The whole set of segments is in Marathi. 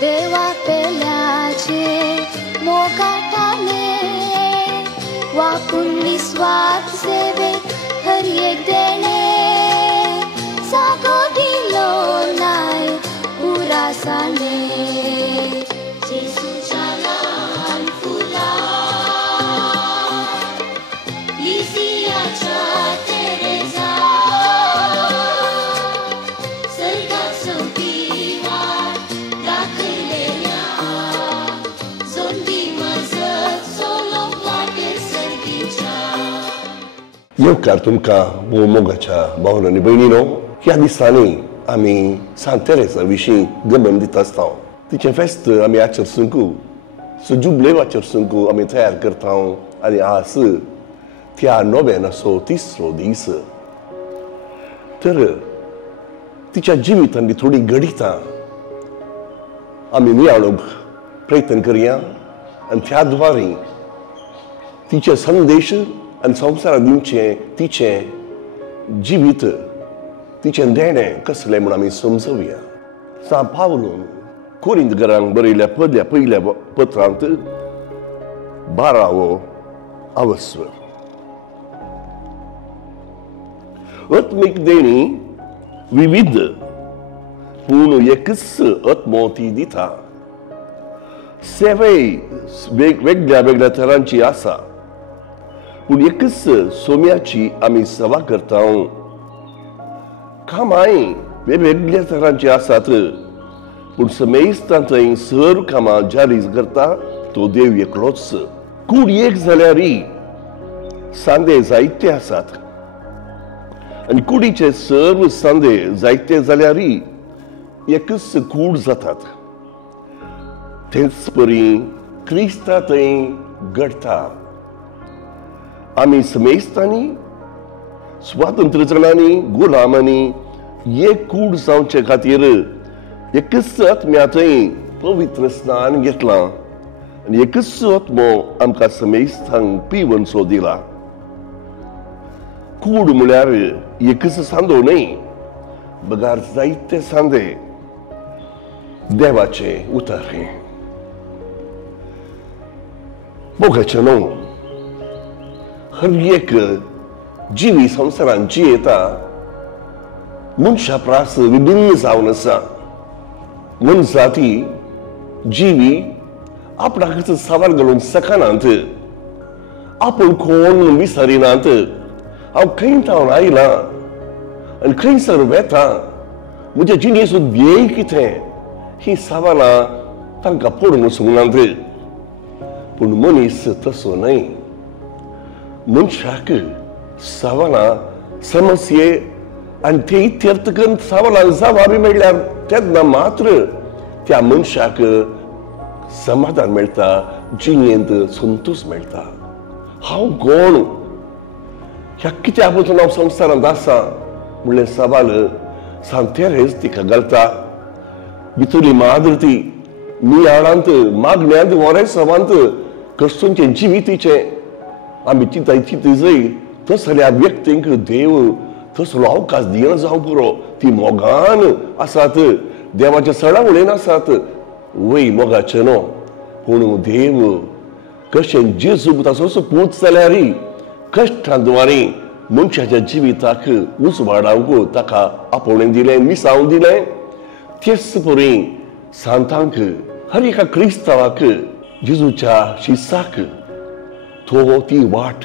देवा पेल्याचे मोकाटाने वाकून निस्वार्थ सेवेत हर एक देणे सागोदिलो नाय उरासाने जेसूच्या लहान फुला लिसियाच्या तेरेसा सर्गात संपीवार दाखलेल्या जोंदी मजत सोलो प्लाटे सर्गीच्या येवकार तुमकां भोव मोगाच्या भावांनो आनी भयणीनो ह्या दिसांनी आमी सांत तेरेसा विशीं गमन दिता आसता तिचें फेस्त आमी आचरसूंक जुबले आचरसूंक आमी तयार करता आनी आज त्या नोवेनाचो 3रो दीस तर तिच्या जिवितांतली थोडी गणितां आमी नियाळूंक प्रयत्न करया आनी त्या द्वारे तिचे संदेश आनी संवसाराक दिवचें तिचें जिवीत तिचें नेणें कसलें म्हूण आमी समजूया सांत पावलोन कोरिंथकारांक बरयल्या पयल्या पत्रांत 12वो अवस्वर आत्मीक देणी विविध पूण एकच आत्मो ती दिता सेवे वेगळ्या वेगळ्या तरांची आसा पूण एकच सोम्याची आमी सेवा करता कामाय वेगवेगळ्या तरांची आसात पूण समेस्तां थंय सर्व कामां जारी करता तो देव एकलोच कूड एक जाल्यारय सांदे जायते आसात आनी कुडीचे सर्व सांदे जायते जाल्यारय एकच कूड जातात तेच परी क्रिस्ता थंय घडटा आमी समेस्तांनी स्वातंत्र्यजनांनी गुलामांनी एक कूड जावचे खातीर एकच आत्म्या थंय पवित्र स्नान घेतलां आनी एकच आत्मो आमकां समेस्तांक पिवनसो दिला कूड म्हळ्यार एकच सांदो न्हय बगार जायते सांदे देवाचे उतारे मोगाचें न्हू हर एक जिवी संवसारांत जियेता मनशा प्रास विभिन्न जावन आसा मनशाती जिवी आपणाक सवाल घालूंक शकनात आपूण कोण विसरिनात हांव खंय थावन आयलां आनी खंयसर वेता म्हज्या जिणेचो ध्येय कितें ही सवालां तांकां पडूंक वचूंक नात पूण मनीस तसो न्हय मनशाक सवालां समस्ये आनी ते इत्यर्थ करून सवालांक जबाबी मेळ्ळ्यार तेन्ना मात्र त्या मनशाक समाधान मेळटा जिणेंत संतोश मेळटा हांव कोण ह्या कित्या पासून हांव संवसारांत आसा म्हणलें सवाल सांत तेरेस तिका घालता भितरली माद्रती नियाळांत मागण्यांत वरेसवांत कस्तूंचे जिवितीचें आमी चिंतय जंय तसल्या व्यक्तींक देव तसलो अवकाश दिना जावं पुरो ती मोगान आसात देवाच्या सडावळेन आसात वय मोगाचें न्हू पूण देव कशें जेजूक ताचो पूत जाल्यारय कश्टांद्वारे मनशाच्या जिविताक उजवाडावंक ताका आपोवणें दिलें मिसावून दिलें तेच परी सांतांक हर एका क्रिस्तावाक जेजूच्या शिसाक तो ती वाट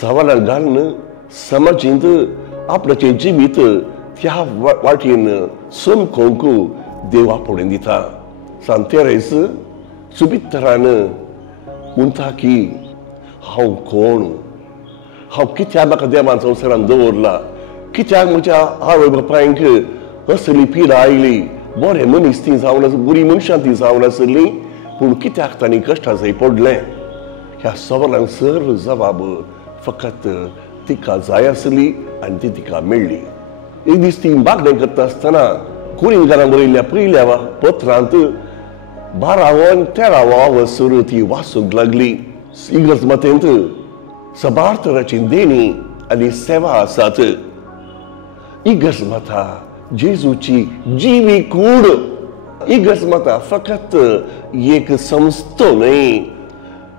सवालांक घालून समजीत आपणाचें जिवीत त्या वाटेन समकोवंक देव आपोवणें दिता सांत तेरेस सुबितरान म्हणटा की हांव कोण हांव कित्याक म्हाका देवान संवसारांत दवरला कित्याक म्हज्या आवय बापायंक असली पिडा आयली बरें मनीस ती जावन बरी मनशां ती जावन आसली पूण कित्याक तांणी कश्टां जंय पडलें ह्या सवालांक सर्व जबाब फकत तिका जाय आसली आनी ती तिका मेळ्ळी एक दीस ती मागणें करता आसतना कोरिंथकारांक बरयल्ल्या पयल्या पत्रांत 12वो आनी 13वो अवस्वर ती वाचूंक लागली इगर्ज मतेंत सबार तरांची देणी आनी सेवा आसात इगर्ज मता जेजूची जिवी कूड इगर्ज फकत एक संस्था नहीं,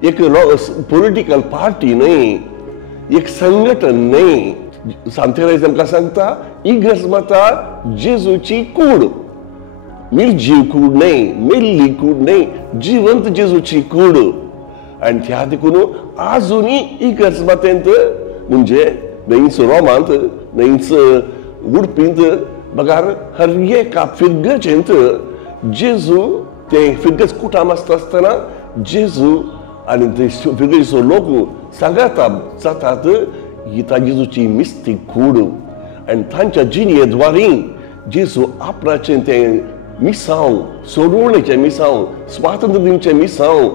एक पॉलिटिकल पार्टी नहीं, एक संघटन नहीं. सांतेरायज आमकां सांगता इगर्ज जेजूची कूड. निर्जीव कूड नाही, मेल्ली कूड नाही, जिवंत जेजूची कूड. आणि त्या देखून आजुनी इगर्ज म्हणजे नईच रोमांत, नईच उडपींत बगार हर एका फिरगेचेंत जेजू ते फिरगेच कुटाम आसतना जेजू आनी ते फिरगेचो लोक जातात ही ता जेजूची मिस्ती कूड. आनी तांच्या जिणेद्वारी जेजू आपणाचें तें मिसांव, सोडवणेचें मिसांव, स्वातंत्र्य दिवचें मिसांव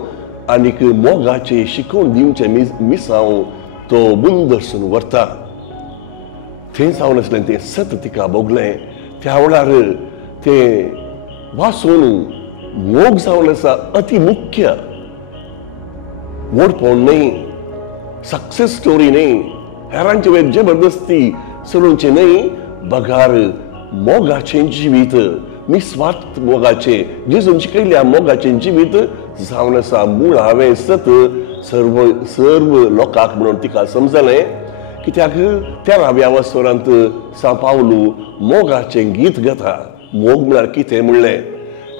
आनीक मोगाचें शिकोवन दिवचें मिसांव तो मुंदरसून व्हरता. थंय जावन आसलें तें सत तिका भोगलें. त्या वेळार तें वाचून मोग जावन आसा अति मुख्य. मोडपण न्ही, सक्सेस स्टोरी न्ही, हेरांचे वेळ जबरदस्ती चलोवचें न्ही, बगार मोगाचें जिवीत, निस्वार्थ मोगाचें, जेजून शिकयल्या मोगाचें जिवीत जावन आसा. मूळ हांवें सत सर्व लोकांक म्हणून तिका समजलें. कित्याक 13व्या वर्सांत सान पावलो मोगाचें गीत गाता. मोग म्हळ्यार कितें म्हणलें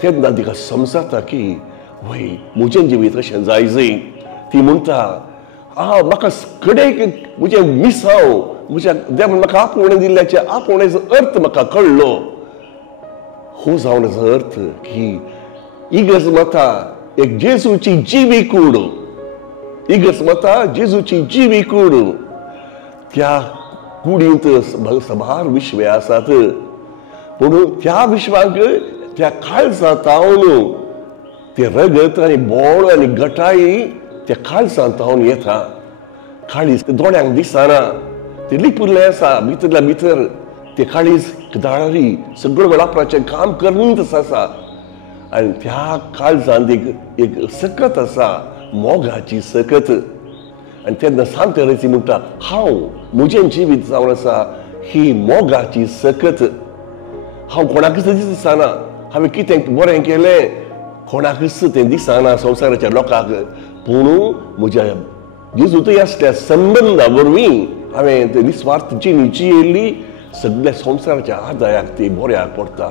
तेन्ना तिका समजता की वय म्हजें जिवीत अशें जायजय. ती म्हणटा म्हाका कडेक म्हजें मिसांव, म्हज्या देवान म्हाका आपोवणें दिल्ल्याचे आपोवणेचो अर्थ म्हाका कळ्ळो. हो जावन आसा अर्थ की इगर्ज एक जेजूची जिवी कूड. इगर्ज जेजूची जिवी कूड. त्या कुडींत सभार विश्वे आसात, पूण त्या विश्वाक त्या काळजांतावन ते रगत आनी बोळ आनी गटाई त्या काळजांतावन येता. काळीज दोळ्यांक दिसना, ते लिपुरलें आसा भितरल्या भितर. ते काळीज दाळारी सगळं वेळापराचें काम करीत आसा. आनी त्या काळजांत एक सकत आसा, मोगाची सकत. आनी तेन्ना सांतेरायज म्हणटा हांव म्हजें जिवीत जावन आसा ही मोगाची सकत. हांव कोणाकच दिसना, हांवें कितें बरें केलें कोणाकच तें दिसना संवसाराच्या लोकांक. पूण म्हज्या जेजूतय आसल्या संबंदा वरवीं हांवें ते निस्वार्थ जिणी जियेल्ली सगळ्या संवसाराच्या आदायाक ती बऱ्याक पडटा.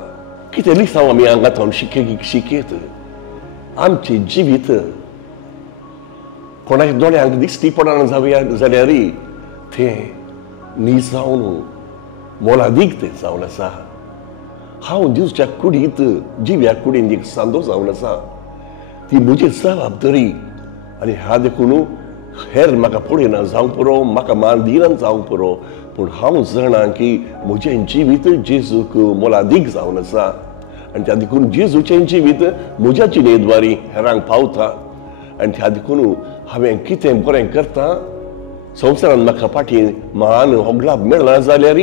कितें लिसांव आमी हांगा थावन शिकयत. आमचें जिवीत कोणाच्या दोळ्यांक दिश्टी पडना जाल्यार तें नीज जावन मोलादीक तें जावन आसा. हांव जेजूच्या कुडींत जिव्या कुडींत एक सांदो जावन आसा. ती म्हजी जबाबदारी. आनी ह्या देखून हेर म्हाका पळयना जावं पुरो, म्हाका मान दिना जावं पुरो, पूण हांव जाणा की म्हजें जिवीत जेजूक मोलादीक जावन आसा. आनी त्या देखून जेजूचें जिवीत म्हज्या जिणेद्वारी हेरांक पावता. आनी त्या देखून हांवें कितें बरें करता संवसारांत म्हाका फाटीं मान होगलाब मेळना जाल्यार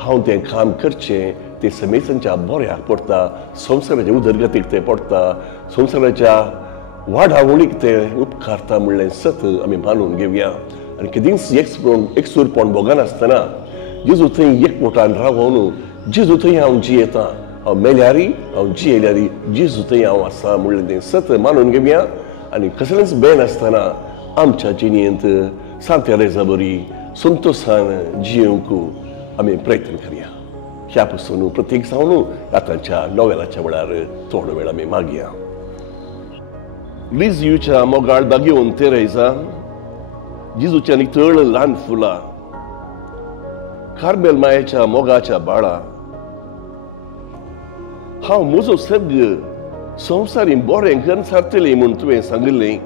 हांव तें काम करचें ते समेसांच्या बऱ्याक पडटा. संवसाराच्या उदरगतीक तें पडटा, संवसाराच्या वाडावळीक तें उपकारता म्हणलें सत आमी मानून घेवया. आनी केदींच एकसूरपण भोगन आसतना जेजू थंय एकवटान रावून जेजू थंय हांव जियेतां, हांव मेल्यारी हांव जियेल्यारी जेजू थंय हांव आसा म्हणलें तें सत मानून घेवया. आनी कसलेंच बेन आसतना आमच्या जिणेंत सांतेरायजा बरी संतोशान जियोंक आमी प्रयत्न करया. ह्या पासून प्रत्येक जावन आतांच्या नोवेलाच्या वेळार थोडो वेळ आमी मागया. लिझ्यूच्या मोगाळ दागिवून तेरेजा, जेजूच्या नितळ ल्हान फुलां, कार्मेल मायेच्या मोगाच्या बाळा, हांव म्हजो सगळें संवसारी बरें करून सारतलें म्हूण तुवें सांगलें.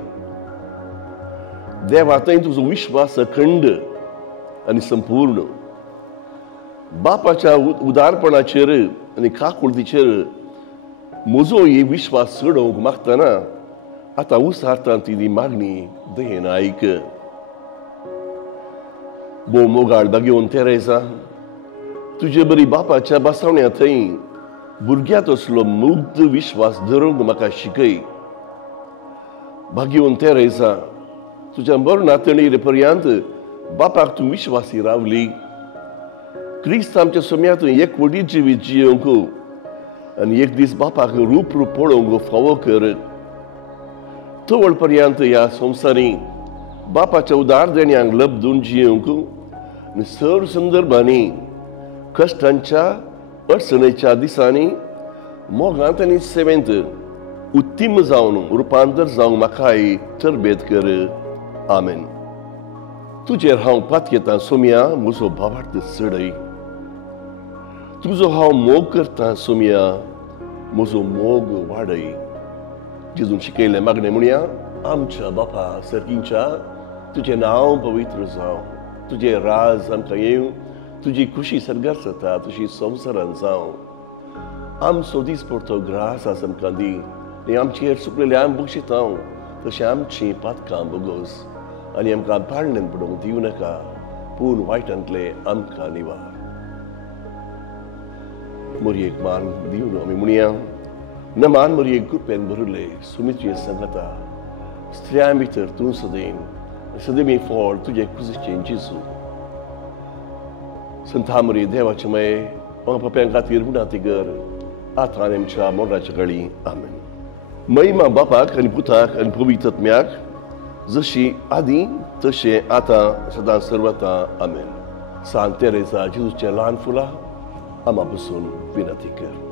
देवा थंय तुजो विश्वास अखंड आनी संपूर्ण. बापाच्या उदारपणाचेर आनी काकुळतीचेर म्हजो ही विश्वास चडोवंक मागतना आतां उसारता ती मागणी दयेन आयक. बो मोगाळ दागिवून तेरेजा, तुजे बरी बापाच्या बसवण्या थंय भुरग्यात असलो मुग्ध विश्वास धरूंक म्हाका शिकय. भाग्यवन तेरेजा, तुज्या मरणातणीर पर्यंत बापाक तूं विश्वासी रावली. क्रिस्त आमच्या सोम्यांत एकवटी जिवीत जियोंक आणि एक दीस बापाक रूप पळोवंक फावो कर. तवळ पर्यंत ह्या संवसारी बापाच्या उदार देण्यांक लबदून जियेवंक आनी सर्व संदर्भांनी कश्टांच्या अडचणीच्या दिसांनी मोगांत आनी सेवेंत उत्तीम जावन रुपांतर जावंक म्हाकाय तरबेत कर. आमेन. तुजेर हांव पातयेतां सोम्या म्हजो भावार्थ चडय. तुजो हांव मोग करतां सोम्या म्हजो मोग वाडय. जेजून शिकयलें मागणें म्हणया. आमच्या बापा सर्गींच्या तुजें नांव पवित्र जावं. तुजें राज आमकां येवं. तुजी खुशी सरगार जाता तशी संवसारांत जावं. आमचो दीस पडतो ग्रास आज आमकां दी आनी आमचेर चुकलेल्या आमी बक्षितांव तशें आमचीं पातकां बोगोस आनी आमकां पाळणेन पडोवंक दिवं नाका पूण वायटांतले आमकां निवार. मोरयेक मान दिवन आमी म्हणया. नमान मोरयेक कृपेन भरिल्ले सुमित्रे संगता स्त्रियां भितर तूं सदैमी फळ तुजे कुशीचें जेजू. संता मोरये देवाचे माये आमच्या पप्यां खातीर विणाती कर आतां आनी आमच्या मोराच्या काळी. आमेन. महिमा बापाक आनी पुताक आनी पवित्र आत्म्याक जशी आदी तशें आतां सदां सर्वता. आमेन. सांत तेरेसा जेजूच्या ल्हान फुलां आमा बसून विनंती कर.